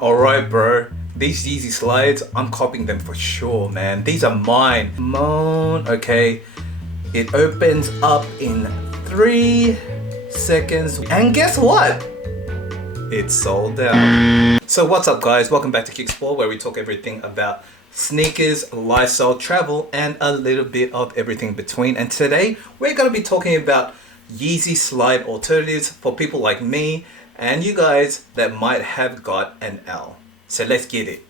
Alright bro, these Yeezy slides, I'm copying them for sure, man. These are mine. Moan, okay. It opens up in 3 seconds. And guess what? It's sold out. So what's up guys, welcome back to KIXPLORE, where we talk everything about sneakers, lifestyle, travel, and a little bit of everything between. And today we're going to be talking about Yeezy slide alternatives for people like me and you guys that might have got an L. So let's get it.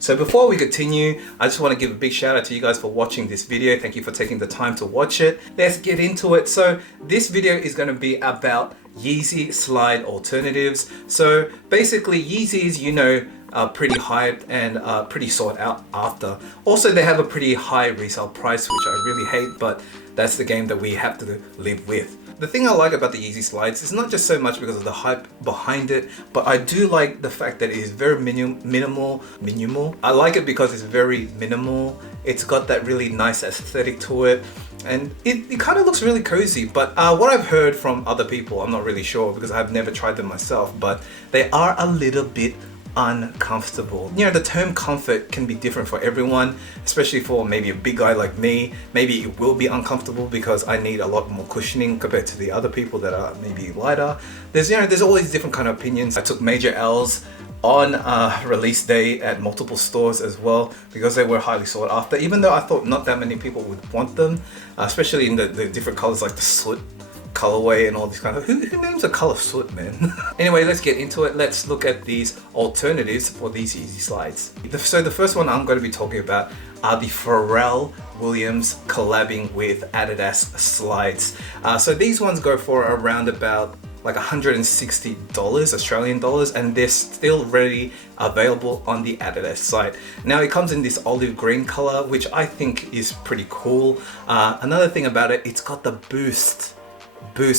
So before we continue, I just want to give a big shout out to you guys for watching this video. Thank you for taking the time to watch it. Let's get into it. So this video is going to be about Yeezy slide alternatives. So basically Yeezys, you know, are pretty hyped and pretty sought out after. Also, they have a pretty high resale price, which I really hate, but that's the game that we have to live with. The thing I like about the Yeezy slides is not just so much because of the hype behind it, but I do like the fact that it is very minimal. I like it because it's very minimal. It's got that really nice aesthetic to it, and it kind of looks really cozy. But what I've heard from other people, I'm not really sure because I've never tried them myself, but they are a little bit uncomfortable. You know, the term comfort can be different for everyone, especially for maybe a big guy like me. Maybe it will be uncomfortable because I need a lot more cushioning compared to the other people that are maybe lighter. There's all these different kind of opinions. I took major L's on release day at multiple stores as well because they were highly sought after, even though I thought not that many people would want them, especially in the different colors like the soot colorway and all these kind of, who names a color soot, man? Anyway, let's get into it. Let's look at these alternatives for these Yeezy slides. So the first one I'm going to be talking about are the Pharrell Williams collabing with Adidas slides. So these ones go for around about like $160 Australian dollars, and they're still ready available on the Adidas site. Now it comes in this olive green color, which I think is pretty cool. Another thing about it, it's got the boost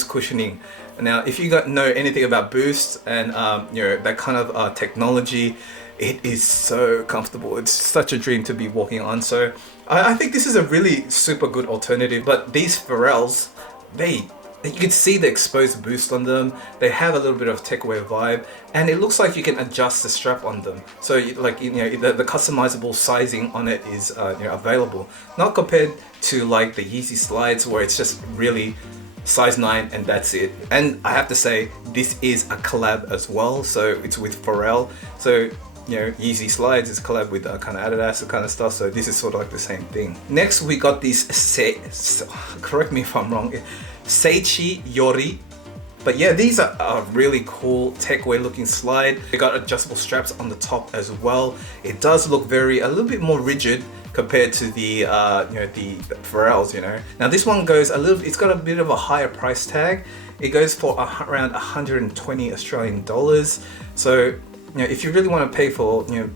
cushioning. Now if you know anything about boost and you know, that kind of technology, it is so comfortable. It's such a dream to be walking on. So I think this is a really super good alternative. But these Pharrells, you can see the exposed boost on them. They have a little bit of techwear vibe, and it looks like you can adjust the strap on them. So like, you know, the customizable sizing on it is you know, available. Not compared to like the Yeezy slides where it's just really size 9 and that's it. And I have to say, this is a collab as well, so it's with Pharrell. So you know, Yeezy slides is collab with kind of Adidas kind of stuff, so this is sort of like the same thing. Next we got these correct me if I'm wrong, Seichi Yori. But yeah, these are a really cool techwear looking slide. They got adjustable straps on the top as well. It does look a little bit more rigid compared to the you know, the Pharrells, you know. Now this one goes it's got a bit of a higher price tag. It goes for around 120 Australian dollars. So, you know, if you really want to pay for, you know,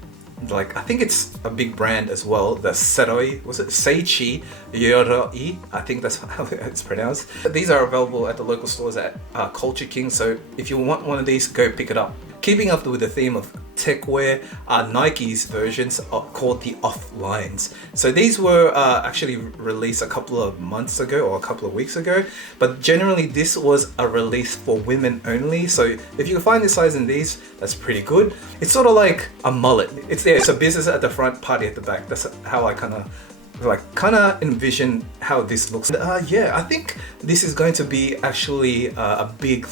like, I think it's a big brand as well, the Seichi Yori, I think that's how it's pronounced. These are available at the local stores at Culture King, so if you want one of these, go pick it up. Keeping up with the theme of techwear, Nike's versions are called the Offlines. So these were actually released a couple of months ago or a couple of weeks ago, but generally this was a release for women only. So if you can find the size in these, that's pretty good. It's sort of like a mullet. It's a business at the front, party at the back. That's how I kind of envision how this looks. Yeah, I think this is going to be actually a big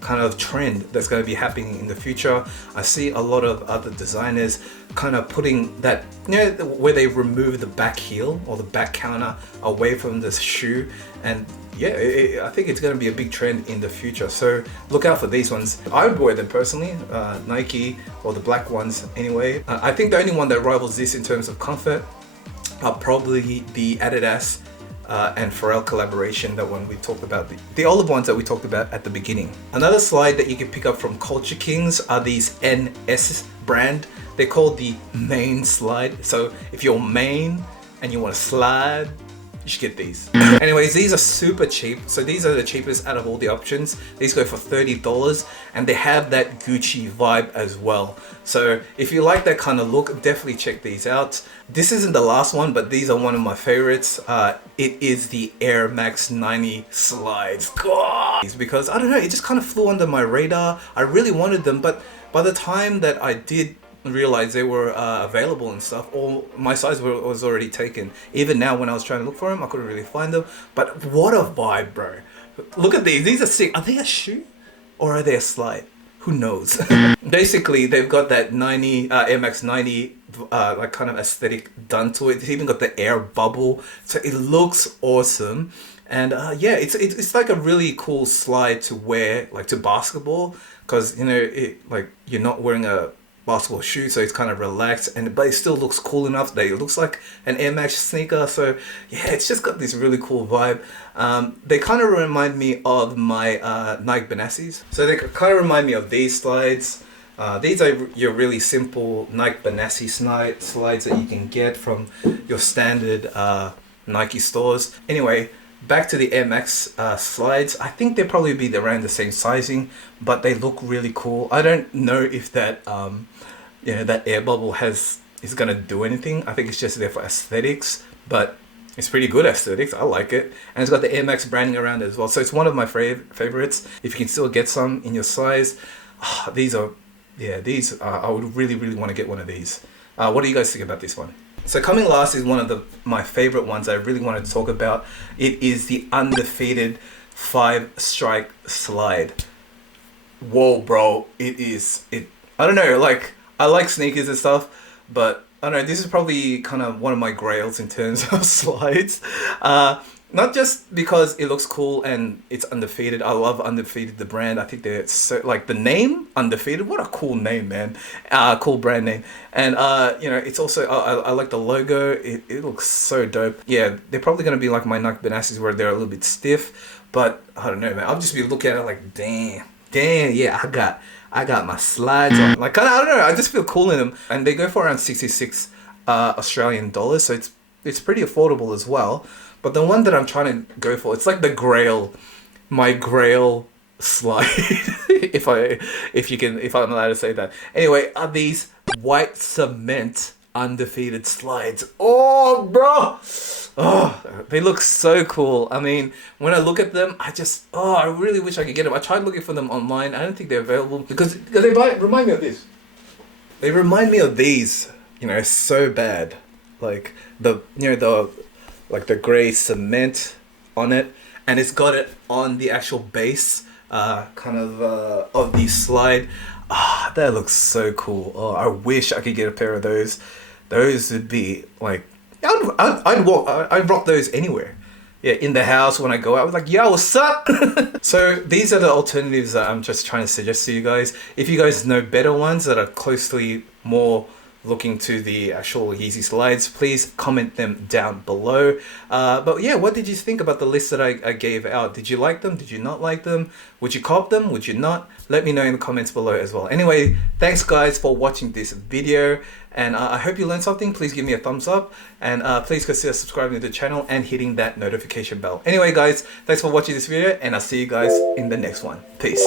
kind of trend that's going to be happening in the future. I see a lot of other designers kind of putting that, you know, where they remove the back heel or the back counter away from the shoe, and yeah, I think it's going to be a big trend in the future. So look out for these ones. I would wear them personally, Nike or the black ones anyway. I think the only one that rivals this in terms of comfort are probably the Adidas and Pharrell collaboration, that one we talked about, the olive ones that we talked about at the beginning. Another slide that you can pick up from Culture Kings are these NS brand. They're called the main slide. So if you're main and you want to slide, you should get these. Anyways, these are super cheap. So these are the cheapest out of all the options. These go for $30 and they have that Gucci vibe as well. So if you like that kind of look, definitely check these out. This isn't the last one, but these are one of my favorites. It is the Air Max 90 slides. God! Because I don't know, it just kind of flew under my radar. I really wanted them, but by the time that I did realize they were available and stuff, all my size was already taken. Even now when I was trying to look for them, I couldn't really find them. But what a vibe, bro. Look at these are sick. Are they a shoe or are they a slide? Who knows? Basically, they've got that 90 Air Max 90 like kind of aesthetic done to it. It's even got the air bubble, so it looks awesome. And yeah, it's like a really cool slide to wear like to basketball, because you know it, like you're not wearing a basketball shoe, so it's kind of relaxed, and but it still looks cool enough that it looks like an Air Max sneaker. So yeah, it's just got this really cool vibe. They kind of remind me of my Nike Benassis. So they kind of remind me of these slides. These are your really simple Nike Benassi slides that you can get from your standard Nike stores. Anyway, back to the Air Max slides. I think they'll probably be around the same sizing, but they look really cool. I don't know if that you know, that air bubble is gonna do anything. I think it's just there for aesthetics, but it's pretty good aesthetics. I like it, and it's got the Air Max branding around it as well. So it's one of my favorites. If you can still get some in your size, these are, yeah, these I would really want to get one of these. What do you guys think about this one? So coming last is one of my favorite ones I really wanted to talk about. It is the Undefeated 5-strike slide. Whoa, bro! I don't know. Like, I like sneakers and stuff, but I don't know. This is probably kind of one of my grails in terms of slides. Not just because it looks cool and it's Undefeated. I love Undefeated, the brand. I think they're so, like, the name Undefeated. What a cool name, man. Cool brand name. And you know, it's also I like the logo. It looks so dope. Yeah, they're probably gonna be like my Nike Benassis, where they're a little bit stiff. But I don't know, man. I'll just be looking at it like, damn, yeah, I got my slides on. Like, I don't know. I just feel cool in them, and they go for around 66 Australian dollars. So it's pretty affordable as well. But the one that I'm trying to go for, it's like the grail, my grail slide, if I'm allowed to say that. Anyway, are these white cement Undefeated slides. Oh, bro! Oh, they look so cool. I mean, when I look at them, I really wish I could get them. I tried looking for them online. I don't think they're available because they remind me of this. They remind me of these, you know, so bad. Like the gray cement on it, and it's got it on the actual base of the slide. That looks so cool. Oh, I wish I could get a pair of those. Those would be like, I'd rock those anywhere. Yeah, in the house, when I go out, I was like, yo, what's up? So these are the alternatives that I'm just trying to suggest to you guys. If you guys know better ones that are closely more looking to the actual Yeezy slides, please comment them down below. But yeah, what did you think about the list that I gave out? Did you like them? Did you not like them? Would you cop them? Would you not? Let me know in the comments below as well. Anyway, thanks guys for watching this video, and I hope you learned something. Please give me a thumbs up, and please consider subscribing to the channel and hitting that notification bell. Anyway guys, thanks for watching this video, and I'll see you guys in the next one. Peace.